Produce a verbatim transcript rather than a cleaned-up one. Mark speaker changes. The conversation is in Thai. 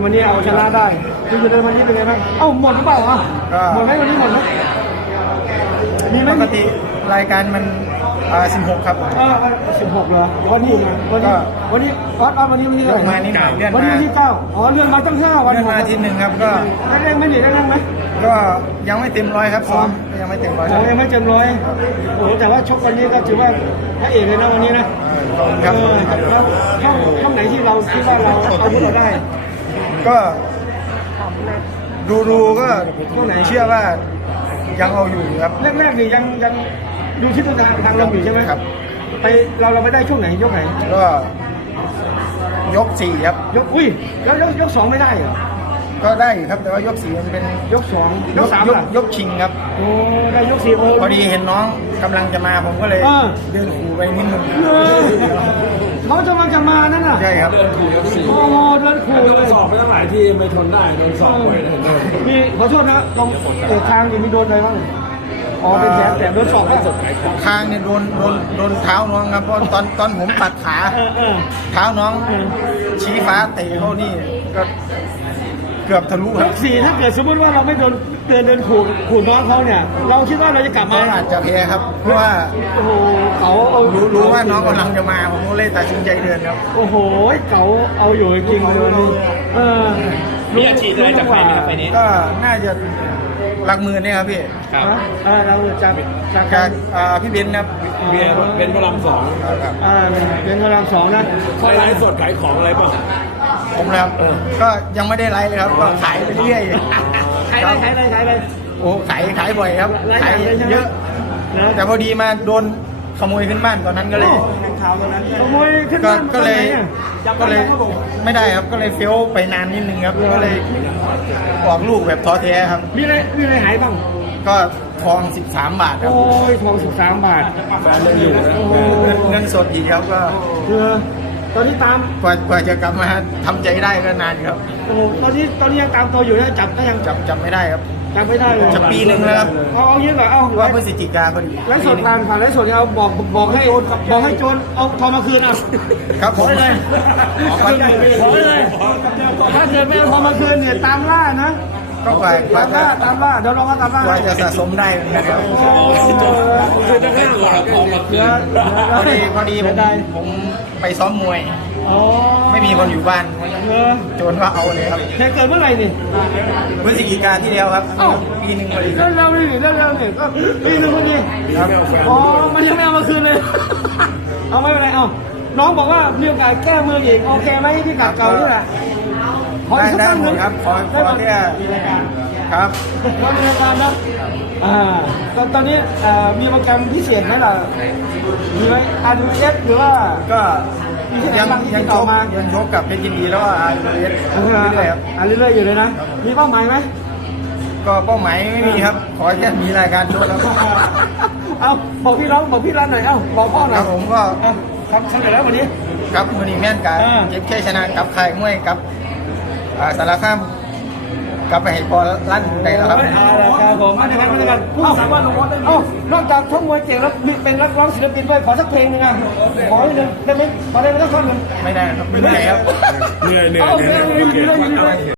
Speaker 1: วันนี้เอาชนะได้คุณจะเดินวันนี้เป็นไงบ้างเอ้าหมดหรือเปล่าอ่ะหมดไหมวันนี้หมดไหมมีไหม
Speaker 2: ปกติรายการมันสิบหกครับผม
Speaker 1: เออสิบหกเหรอวันนี้วันนี้วันนี้วัดวันนี้วันนี้
Speaker 2: เลื่อนมานิดหน่อยเลื่อน
Speaker 1: วันนี้
Speaker 2: มา
Speaker 1: วันที่เก้าอ๋อเลื่อนมาตั้งห้าวัน
Speaker 2: เลื่อนมาอาทิตย์หนึ่งครับก็
Speaker 1: ได้เล่นไหมนี่ได้เล่นไหม
Speaker 2: ก็ยังไม่เต็มร้อยครับซ้อมยังไม่เต็มร้อย
Speaker 1: โอ้ยังไม่เต็มร้อยโอ้แต่ว่าชกวันนี้ก็ถือว่าพระเอกเลยนะวันนี้นะ
Speaker 2: ครับ
Speaker 1: เออแล้วช่องช่องไหนที่เราคิดว่าเราเอาพวกเราได้
Speaker 2: ก็ดูดูก็เชื่อว่ายังเอาอยู่ครับ
Speaker 1: แรกๆนี่ยังยังดูทิศทางทางเราอยู่ใช่ไหม
Speaker 2: ครับ
Speaker 1: ไปเราเราไปได้ช่วงไหนยกไหน
Speaker 2: ก็ยกสี่ครับ
Speaker 1: ยกอุ้ยแล้วยกยกสองไม่ได้เหรอ
Speaker 2: ก็ได้อยู่ครับแต่ว่ายกสี่มันเป็น
Speaker 1: ยกสองยกสาม
Speaker 2: ยก
Speaker 1: ล่ะ
Speaker 2: ยกชิงครับ
Speaker 1: โอ้ได้ยกสี่โอ้
Speaker 2: พอดีเห็นน้องกำลังจะมาผมก็เลย
Speaker 1: เออ
Speaker 2: เดินขู่ไปนิดนึง
Speaker 1: เออเขาจะมาจะมานั่นน่ะ
Speaker 2: ใช่ครับ
Speaker 1: โอ้โหเดินขู่
Speaker 3: โด
Speaker 1: เล
Speaker 3: น
Speaker 1: ย
Speaker 3: สอบไปตั้งหลายทีไม่ทนได้โดนสอบไปเห็นเลย
Speaker 1: มีขอโทษนะตรงเอกทางนี่มีโดนอะไรบ้างอ๋อเป็นแผลแต่โดนสอบแล้ว
Speaker 2: คางเนี่ยโดนโดนโดนเท้าน้องครับเพราะตอนตอนผมปัดขา
Speaker 1: เออเออ
Speaker 2: เท้าน้องชี้ฟ้าเตะเขานี่ก็เกือบทะลุค
Speaker 1: ย
Speaker 2: รับ
Speaker 1: กสี่ถ้าเกิดสมมติว่าเราไม่โดนเดินเดินขู่ขู่น้องเขาเนี่ย เราคิดว่าเราจะกลับ
Speaker 2: ก็
Speaker 1: มา
Speaker 2: อาจจะแพ้ครับ เพราะว่า
Speaker 1: โอ้โหเขาเอา
Speaker 2: รู้รู้ว่าน้องกำลังจะมาผมก็เลยตัดสินใจเดินครับ
Speaker 1: โอ้โหเขาเอาอยู่จริงๆเลยเออ
Speaker 4: มีอาชีพอะไรจากไฟไหมครับไฟนี้
Speaker 2: ก็น่าจะหลักหมื่นเนี่ยครับพี่
Speaker 4: ครับ
Speaker 1: เออเราจะจาก
Speaker 2: จากอ่าพี่เบนซ์ครับ
Speaker 3: เบียร์เป็นพระรามสอง
Speaker 2: ครับ
Speaker 1: อ่าเป็นพลังสองนะ
Speaker 3: คอยไลฟ์สดขายของอะไรป่ะ
Speaker 2: ผมนะครับก็ยังไม่ได้ไลฟ์เลยครับก็ขายไปเรื่อย
Speaker 1: ขายอะไรขายอะไรขายอะไร
Speaker 2: โอ้ขายขายบ่อยครับ
Speaker 1: ไลฟ์
Speaker 2: ขาย
Speaker 1: ขายเลยใช่ไหม
Speaker 2: เยอะ
Speaker 1: นะ
Speaker 2: แต่พอดีมาโดนขโมยขึ้นบ้านตอนนั้นก็เลย
Speaker 1: ขโมยขึ้น
Speaker 2: ก็
Speaker 1: บ้าน
Speaker 2: ก็เลย
Speaker 1: จับ
Speaker 2: ก็เลยไม่ได้ครับก็เลยเฟลไปนานนิดนึงครับก็เลยออกลูกแบบท้อแท้ครับ
Speaker 1: มีอะไรมีอะไรหายบ้าง
Speaker 2: ก็ทองสิบสามบาทครับ
Speaker 1: โอ้ยทองสิบสามบาท
Speaker 3: แฟนยังอยู่นะ
Speaker 1: โอ้โห
Speaker 2: เงินเงินสดอีกครับก็
Speaker 1: คือตอนนี้ตาม
Speaker 2: กว่ากว่าจะกลับมาทำใจได้ก็นานครับ
Speaker 1: โอ้โหตอนนี้ตอนนี้ยังตามตัวอยู่นะจับก็ยัง
Speaker 2: จับจับไม่ได้ครับ
Speaker 1: จับไม่ได้เลย
Speaker 2: จะปีหนึ่งแล้วครับ
Speaker 1: เอาเอาเยอะหน่อยเอา
Speaker 2: ว่าพฤศจิกาพอดี
Speaker 1: แล้วสดผ่านผ่านแล้วสดเนี่ยเอาบอกบอกให้บอกให้โจรเอาทองมาคืนเอา
Speaker 2: ครับผม
Speaker 1: ขอเลยขอเลยถ้าเกิดไม่เอาทองมาคืนเนี่ยตามล่านะ
Speaker 2: ก็กว่ากว่า
Speaker 1: ตาม
Speaker 2: จะ
Speaker 1: ล่าตามล่าเดี๋ยวเราก็ตามล่าก
Speaker 2: ว่าจะสะสมได้เหมือนกันครับ
Speaker 3: คือจะห้ามหลักออกมา
Speaker 1: เดี๋ยว
Speaker 2: พอดีพอดีผม
Speaker 1: ได้
Speaker 2: ผมไปซ้อมมวย
Speaker 1: อ๋อ
Speaker 2: ไม่มีคนอยู่บ้าน
Speaker 1: เออ
Speaker 2: โจรว่าเอาเลยครับ
Speaker 1: เหตุเกิดเมื่อไหร่นี่
Speaker 2: พฤศจิกาที่แล้วครับ
Speaker 1: เอ้า
Speaker 2: ปีหนึ่งพอดีค
Speaker 1: เรื่
Speaker 2: รั
Speaker 1: อบ งเร็วนี่เรื่องเร็วนี่ก็ปีหนึงพอดี
Speaker 2: ครับ
Speaker 1: อ๋อมันยังไม่เอามาคืนเลย เอาไม่เป็นไรเอาน้องบอกว่ามีโอกาสแก้มืออีกโอเคไหมที่กัดเก่านี่แหละขอ
Speaker 2: ได้
Speaker 1: อีกสัก
Speaker 2: ได้
Speaker 1: ตั้ง
Speaker 2: ห
Speaker 1: ห
Speaker 2: ม
Speaker 1: นึ่
Speaker 2: ด
Speaker 1: ง
Speaker 2: ครับขอขอแค่
Speaker 1: มีรายการ
Speaker 2: ครับ
Speaker 1: ขอมีรายการนะอ่าตอนตอนนี้เอ่อมีโปรแกรมพิเศษไหมล่ะมีไหมอาร์ดูเอฟหรือว่า
Speaker 2: ก็
Speaker 1: มีที่ไหน
Speaker 2: ยัง
Speaker 1: บ้างที่
Speaker 2: ยัง
Speaker 1: ติด
Speaker 2: ช
Speaker 1: ต่อก มา
Speaker 2: ยังชกกับเพชรยินดีแล้วก็อาร์เอส
Speaker 1: อ่า
Speaker 2: เรื่อยๆครับ
Speaker 1: อ่าเรื่อยๆอยู่เลยนะ มีเป้าหมายไหม
Speaker 2: ก็เป้าหมายไม่มีครับ ขอแค่มีรายการชกแล้ว
Speaker 1: เอาบอกพี่น้องบอกพี่รันหน่อยเอ้าบอกพ่อหน่
Speaker 2: ค
Speaker 1: อ
Speaker 2: รั
Speaker 1: ย
Speaker 2: บผมก็
Speaker 1: เอาทำสำเร็จแล้ววันนี้
Speaker 2: กับมือนีแม่นการ
Speaker 1: อ่า
Speaker 2: เก็บแค่ชนะกับใครมวยกับอ่าสารข้ามกลับไปให้พอลั่นได้แล้วครับ
Speaker 1: เอาละครับผมมาด้วยกันมาด้วยกันเอ้าเอ้านอกจากชกมวยเก่งแล้วมีเป็นนักร้องศิลปินด้วยขอสักเพลงหนึงอ่ะขอให้หนึ่งได้ไหมขอได้ไหมสักท่อนหนึ่ง
Speaker 2: ไม่ได้ครับไม่ได้ครับ
Speaker 3: เหนื่อยเหนื่อย
Speaker 1: เอา
Speaker 3: เห
Speaker 1: เพล
Speaker 3: นื่
Speaker 1: ง
Speaker 3: อย
Speaker 1: ดีๆเลยดีๆเลย